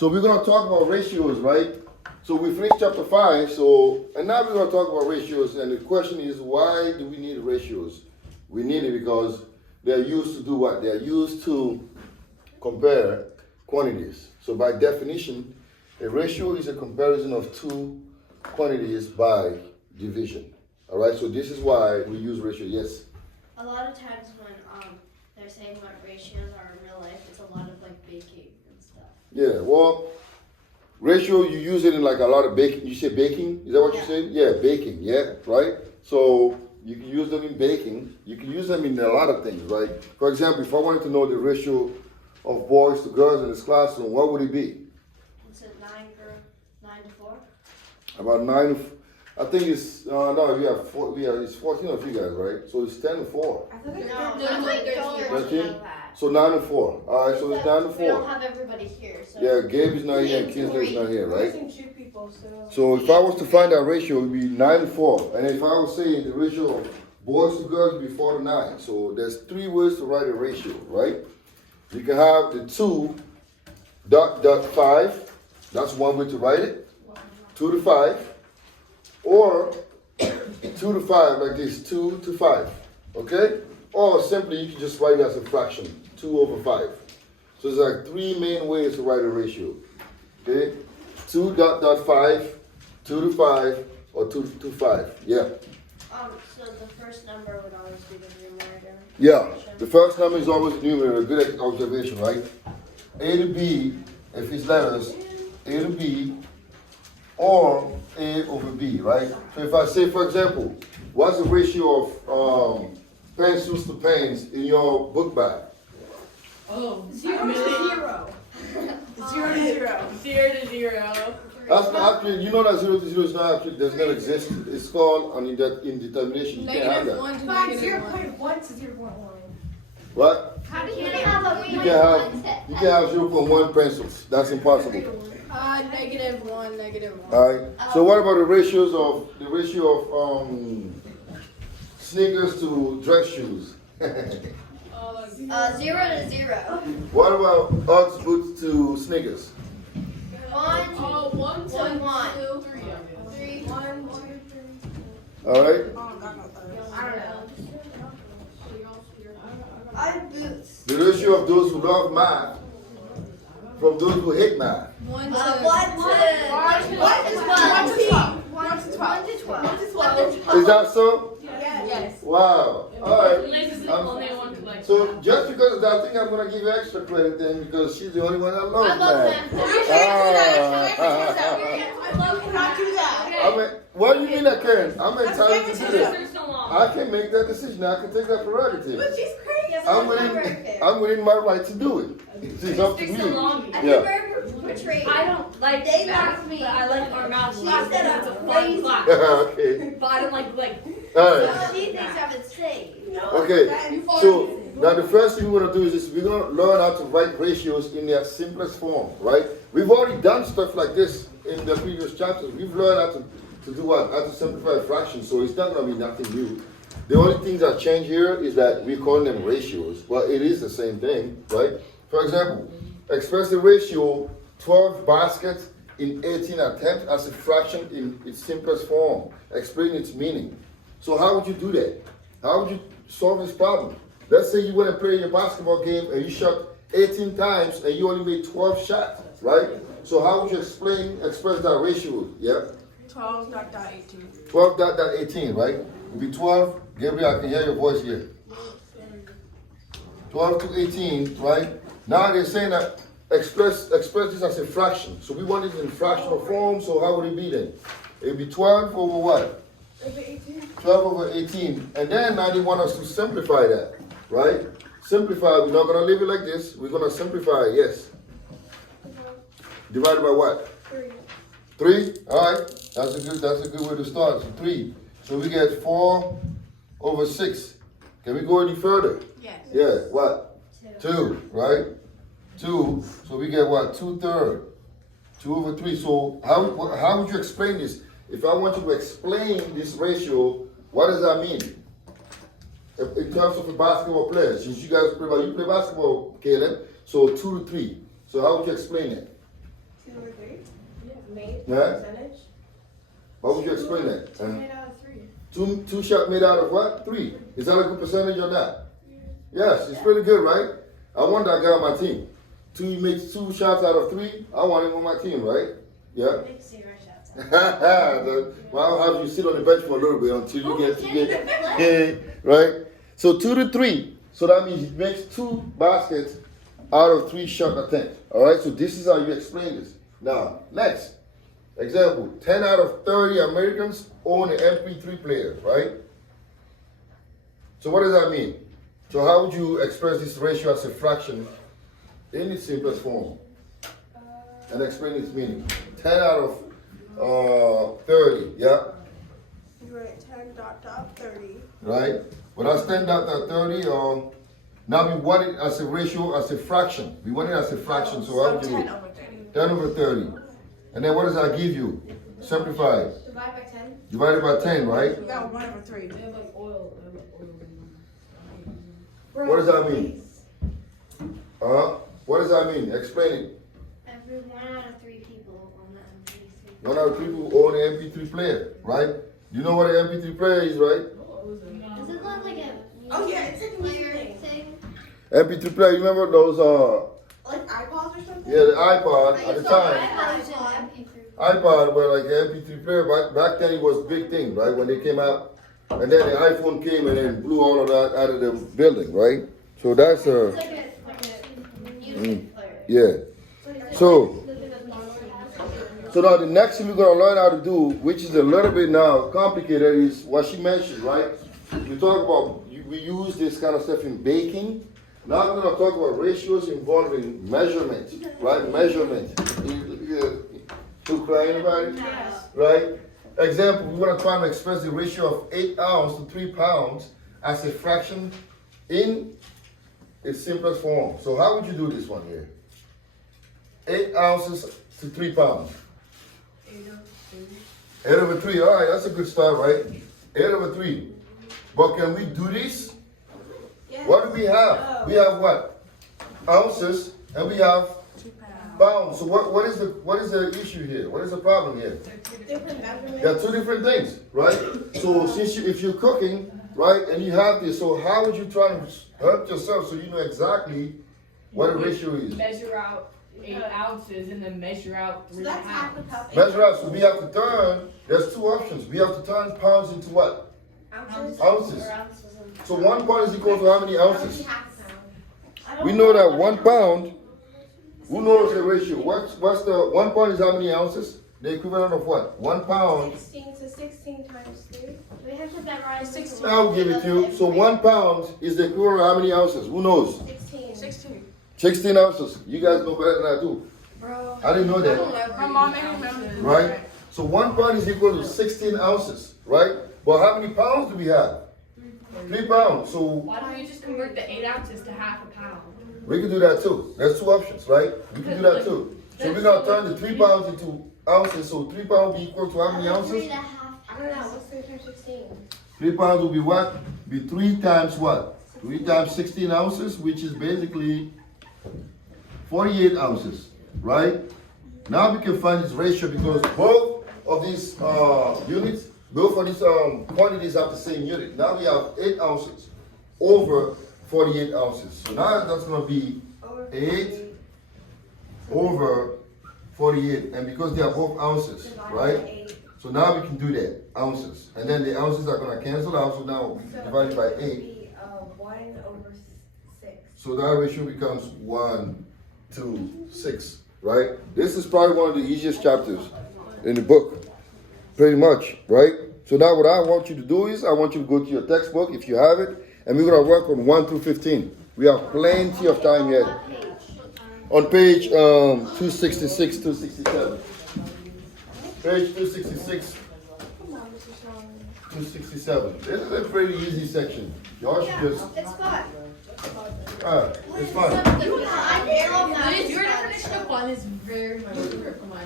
So we're going to talk about ratios, right? So we finished chapter 5, and now we're going to talk about ratios, and the question is, why do we need ratios? We need it because they're used to do what? They're used to compare quantities. So by definition, a ratio is a comparison of two quantities by division. All right, so this is why we use ratio. Yes? A lot of times when they're saying what ratios are in real life, it's a lot of like baking and stuff. Yeah, well, ratio, you use it in like a lot of baking. You say baking? Is that what you said? Yeah, baking, yeah, right? So you can use them in baking. You can use them in a lot of things, right? For example, if I wanted to know the ratio of boys to girls in this classroom, what would it be? Is it 9 to 4? About 9 to, I think it's, no, we have four, it's 14 of you guys, right? So it's 10 to 4. I thought there's 13? So 9 to 4. All right, so it's 9 to 4. We don't have everybody here. So Yeah, Gabe is not here and Kinsley is not here, right? Two people, So if I was to find that ratio, it would be 9 to 4. And if I was saying the ratio of boys to girls would be 4 to 9. So there's 3 ways to write a ratio, right? You can have the 2 dot 5. That's one way to write it. 2 to 5. Or 2 to 5 like this, 2 to 5. Okay? Or simply you can just write it as a fraction, 2 over 5. So there's like 3 main ways to write a ratio. Okay? 2 dot 5, 2 to 5, or 2 to 5. Yeah. So the first number would always be the numerator. Yeah. The first number is always the numerator. Good observation, right? A to B, if it's letters, A to B, or A over B, right? So if I say, for example, what's the ratio of pencils to pens in your book bag? Oh, 0 to 0. 0 to 0. 0 to 0. That's not actually, you know that 0 to 0 is not actually, does not exist. It's called an indetermination. You can't have that. 1 to Five, negative 0.1 to 0.1. What? How do you have a You can have 0.1 pencils. That's impossible. Negative 1, negative 1. All right. So what about the ratio of sneakers to dress shoes? 0 to 0. What about Uggs boots to sneakers? 1 to 1 to 1. 2, 3. 3. 1, 2, 3. All right. I don't know. I have boots. The ratio of those who love math from those who hate math. 1 to 12. Is that so? Yes. Wow. All right. Liz is the only one who likes So just because of that, I think I'm gonna give you extra credit then because she's the only one that loves I love math. math. I love not do that. I mean, what do you mean I can? I'm entitled to do that. There's so long. I can make that decision. I can take that prerogative. She's crazy. I'm within my right to do it. It's up to There's so me. long. Yeah. Portrayed. I don't like They math, love me. but I like our math She class. said It's a I'm fun crazy. class. Okay. But I don't like All right. She thinks I'm insane. Okay. So now the first thing we're gonna do is we're gonna learn how to write ratios in their simplest form, right? We've already done stuff like this in the previous chapters. We've learned how to do what? How to simplify fractions. So it's not gonna be nothing new. The only things that change here is that we call them ratios. Well, it is the same thing, right? For example, express the ratio 12 baskets in 18 attempts as a fraction in its simplest form. Explain its meaning. So how would you do that? How would you solve this problem? Let's say you want to play your basketball game and you shot 18 times and you only made 12 shots, right? So how would you express that ratio? Yeah? 12.18. 12.18, right? It would be 12. Gabriel, I can hear your voice here. 12 to 18, right? Now they're saying that express this as a fraction. So we want it in fractional form, so how would it be then? It would be 12 over what? 12 over 18. And then now they want us to simplify that, right? Simplify, we're not going to leave it like this. We're going to simplify it, yes. Divided by what? 3. All right. That's a good way to start. So 3. So we get 4 over 6. Can we go any further? Yes. Yeah, what? 2, right? 2. So we get what? 2/3. 2 over 3. So how would you explain this? If I want you to explain this ratio, what does that mean? In terms of a basketball player, since you guys play basketball, Caleb, so 2 to 3. So how would you explain it? 2 over 3. Made Yeah. percentage. How would you explain that? Made out of 3. Two shots made out of what? 3. Is that a good percentage or not? Yes, it's pretty good, right? I want that guy on my team. He makes 2 shots out of 3. I want him on my team, right? Yeah. Make 0 shots out. Well, I'll have you sit on the bench for a little bit until you get right? So 2 to 3. So that means he makes 2 baskets out of 3 shot attempts. All right. So this is how you explain this. Now, next example: 10 out of 30 Americans own an MP3 player, right? So what does that mean? So how would you express this ratio as a fraction in its simplest form and explain its meaning? 10 out of 30, yeah? You write 10 dot dot 30. Right? But that's 10 dot dot 30. Now we want it as a ratio, as a fraction. We want it as a fraction. So how would you do 10 it? over 30. 10 over 30. And then what does that give you? Simplify. Divide by 10. Divided by 10, right? We got 1 over 3. What does that mean? What does that mean? Explain it. Every 1 out of 3 people on the MP3. 1 out of 3 people own an MP3 player, right? You know what an MP3 player is, right? Is it not like a Oh, yeah, it's like a music player thing. thing? MP3 player, you remember those, Like iPods or something? yeah, the iPod at the time. iPod. MP3. iPod were like an MP3 player. Back then it was a big thing, right? When they came out. And then the iPhone came and then blew all of that out of the building, right? So that's It's like a music player. yeah. So now the next thing we're gonna learn how to do, which is a little bit now complicated, is what she mentioned, right? We talk about, we use this kind of stuff in baking. Now we're gonna talk about ratios involving measurement, right? Measurement. To cry anybody? Yes. Right? Example, we want to try and express the ratio of 8 ounces to 3 pounds as a fraction in its simplest form. So how would you do this one here? 8 ounces to 3 pounds. 8 over 3. All right, that's a good start, right? 8 over 3. But can we do this? Yes. What do we have? We have what? Ounces, and we have 2 pounds. pounds. So what is the issue here? What is the problem here? Different measurements. There are 2 different things, right? So since if you're cooking, right, and you have this, so how would you try to help yourself so you know exactly what the ratio is? Measure out 8 ounces and then measure out So 3 that's half a pounds. cup. Measure out. So we have to turn. There's 2 options. We have to turn pounds into what? Ounces. Ounces. Or ounces and- So 1 pound is equal to how many That would be ounces? half a pound. I don't We know that 1 pound. Who knows the ratio? What's the 1 pound is how many ounces? The equivalent of what? 1 pound. 16 to 16 times 3. We have to memorize 16. I'll give it to you. So 1 pound is the equivalent of how many ounces? Who knows? 16. 16. 16 ounces. You guys know better than I do. Bro. I didn't know that. My mom made me remember. Right? So 1 pound is equal to 16 ounces, right? But how many pounds do we have? 3 pounds. So Why don't you just convert the 8 ounces to half a pound? we can do that too. There's 2 options, right? We can do that too. So we're gonna turn the 3 pounds into ounces. So 3 pounds will be equal to how many ounces? 3 and a half. I don't know. What's 3 times 16? 3 pounds will be what? Be 3 times what? 3 times 16 ounces, which is basically 48 ounces, right? Now we can find this ratio because both of these units, both of these quantities have the same unit. Now we have 8 ounces over 48 ounces. So now that's going to be 8 over 48. And because they are both ounces, right? So now we can do that, ounces. And then the ounces are going to cancel out. So now we divide it by 8. 1 over 6. So that ratio becomes 1 to 6, right? This is probably one of the easiest chapters in the book, pretty much, right? So now what I want you to do is I want you to go to your textbook if you have it, and we're going to work on 1 through 15. We have plenty of time yet. On page 266, 267. Page 266, 267. This is a pretty easy section. Y'all should just, It's fun. it's fun. I did all that. Your definition of fun is very much different from mine.